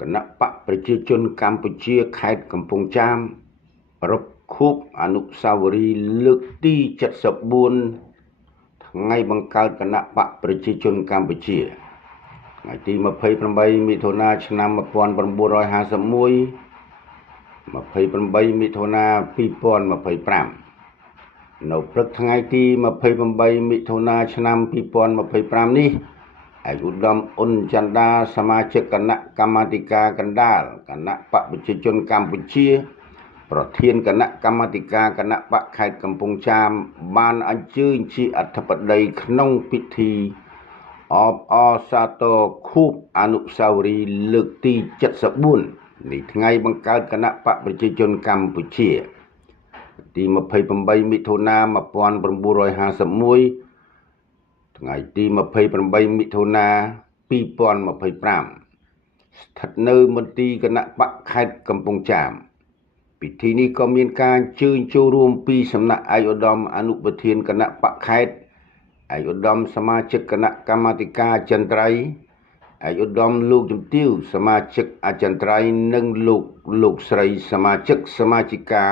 គណៈបកប្រជាជនកម្ពុជាខេត្តកំពង់ចាមរົບខួបអនុស្សាវរីយ៍លើកទី74ថ្ងៃបង្កើតគណៈបកប្រជាជនកម្ពុជាថ្ងៃទី28មិថុនាឆ្នាំ1951 28មិថុនា2025នៅព្រឹកថ្ងៃទី28មិថុនាឆ្នាំ2025នេះឯកឧត្តមអ៊ុនចន្ទដាសមាជិកគណៈកម្មាធិការកណ្ដាលគណៈបកប្រជាជនកម្ពុជាប្រធានគណៈកម្មាធិការគណៈបកខេត្តកំពង់ចាមបានអញ្ជើញជាអធិបតីក្នុងពិធីអបអរសាទរខួបអនុស្សាវរីយ៍លើកទី74នៃថ្ងៃបង្កើតគណៈបកប្រជាជនកម្ពុជាទី28មិថុនា1951ថ្ងៃទី28មិថុនា2025ស្ថិតនៅមន្ទីរគណៈបកខេត្តកំពង់ចាមពិធីនេះក៏មានការអញ្ជើញចូលរួមពីសំណាក់ឯកឧត្តមអនុប្រធានគណៈបកខេត្តឯកឧត្តមសមាជិកគណៈកម្មាធិការអចិន្ត្រៃយ៍ឯកឧត្តមលោកជំទាវសមាជិកអចិន្ត្រៃយ៍និងលោកស្រីសមាជិកសមាជិកា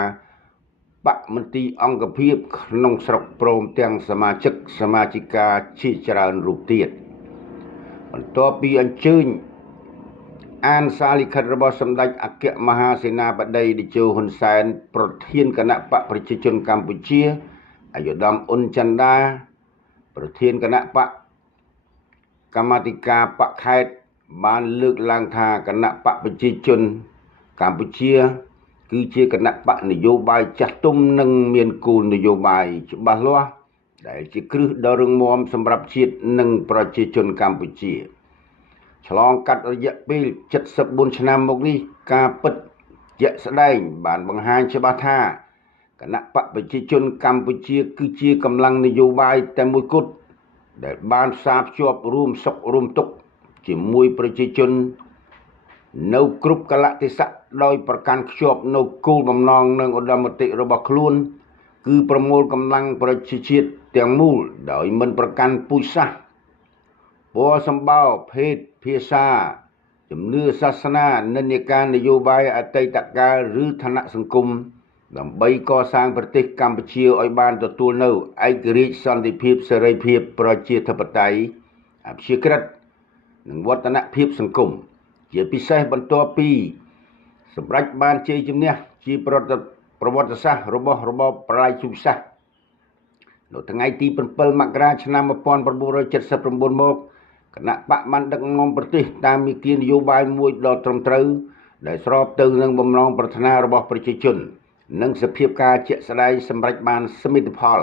បកមន្ទីរអង្គភាពក្នុងស្រុកព្រមទាំងសមាជិកសមាជិកាជាច្រើនរូបទៀតបន្ទាប់ពីអញ្ជើញអានសារលិខិតរបស់សម្ដេចអគ្គមហាសេនាបតីតេជោហ៊ុនសែនប្រធានគណៈបកប្រជាជនកម្ពុជាឯកឧត្តមអ៊ុនចន្ទដាប្រធានគណៈបកកម្មាធិការបកខេត្តបានលើកឡើងថាគណៈបកប្រជាជនកម្ពុជាគឺជាគណៈបកនយោបាយចាស់ទុំនិងមានគោលនយោបាយច្បាស់លាស់ដែលជាគ្រឹះដ៏រឹងមាំសម្រាប់ជាតិនិងប្រជាជនកម្ពុជាឆ្លងកាត់រយៈពេល74ឆ្នាំមកនេះការពិតជាក់ស្ដែងបានបង្ហាញច្បាស់ថាគណៈបកប្រជាជនកម្ពុជាគឺជាកម្លាំងនយោបាយតែមួយគត់ដែលបានផ្សារភ្ជាប់រួមសុខរួមទុក្ខជាមួយប្រជាជននៅគ្រប់កលៈទេសៈដោយប្រកាន់ខ្ជាប់នៅគោលបំណងនិងឧត្តមគតិរបស់ខ្លួនគឺប្រមូលកម្លាំងប្រជាជាតិទាំងមូលដោយមិនប្រកាន់ពូជសាសន៍ពណ៌សម្បោរភេទភាសាជំនឿសាសនានិន្នាការនយោបាយអតីតកាលឬឋានៈសង្គមដើម្បីកសាងប្រទេសកម្ពុជាឲ្យបានទទួលនៅឯករាជ្យសន្តិភាពសេរីភាពប្រជាធិបតេយ្យអព្យាក្រឹតនិងវឌ្ឍនភាពសង្គមជាពិសេសបន្ទាប់ពីសម្រាប់បានជ័យជំនះជាប្រវត្តិសាស្ត្ររបស់របបប្រល័យជូរសាសន៍នៅថ្ងៃទី7មករាឆ្នាំ1979មកគណៈបកបានដឹកនាំប្រទេសតាមមាគ៌ានយោបាយមួយដ៏ត្រឹមត្រូវដែលស្របទៅនឹងបំណងប្រាថ្នារបស់ប្រជាជននិងសភាពការជាក់ស្ដែងសម្រាប់បានសមិទ្ធផល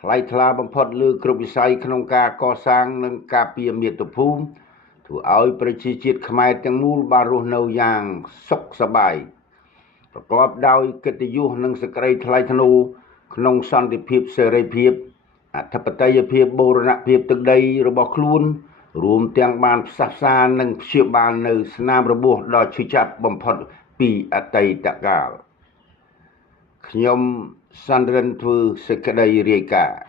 ថ្លៃថ្លាបំផុតលើគ្រប់វិស័យក្នុងការកសាងនិងការពារមាតុភូមិធ្វើឲ្យប្រជាជាតិខ្មែរទាំងមូលបានរស់នៅយ៉ាងសុខសប្បាយប្រកបដោយកិត្តិយសនិងសេចក្តីថ្លៃថ្នូរក្នុងសន្តិភាពសេរីភាពអធិបតេយ្យភាពបូរណភាពទឹកដីរបស់ខ្លួនរួមទាំងបានផ្សះផ្សានិងព្យាបាលនៅស្នាមរបួសដ៏ឈឺចាប់បំផុតពីអតីតកាលខ្ញុំសន្ទរិនធ្វើសេចក្តីរាយការណ៍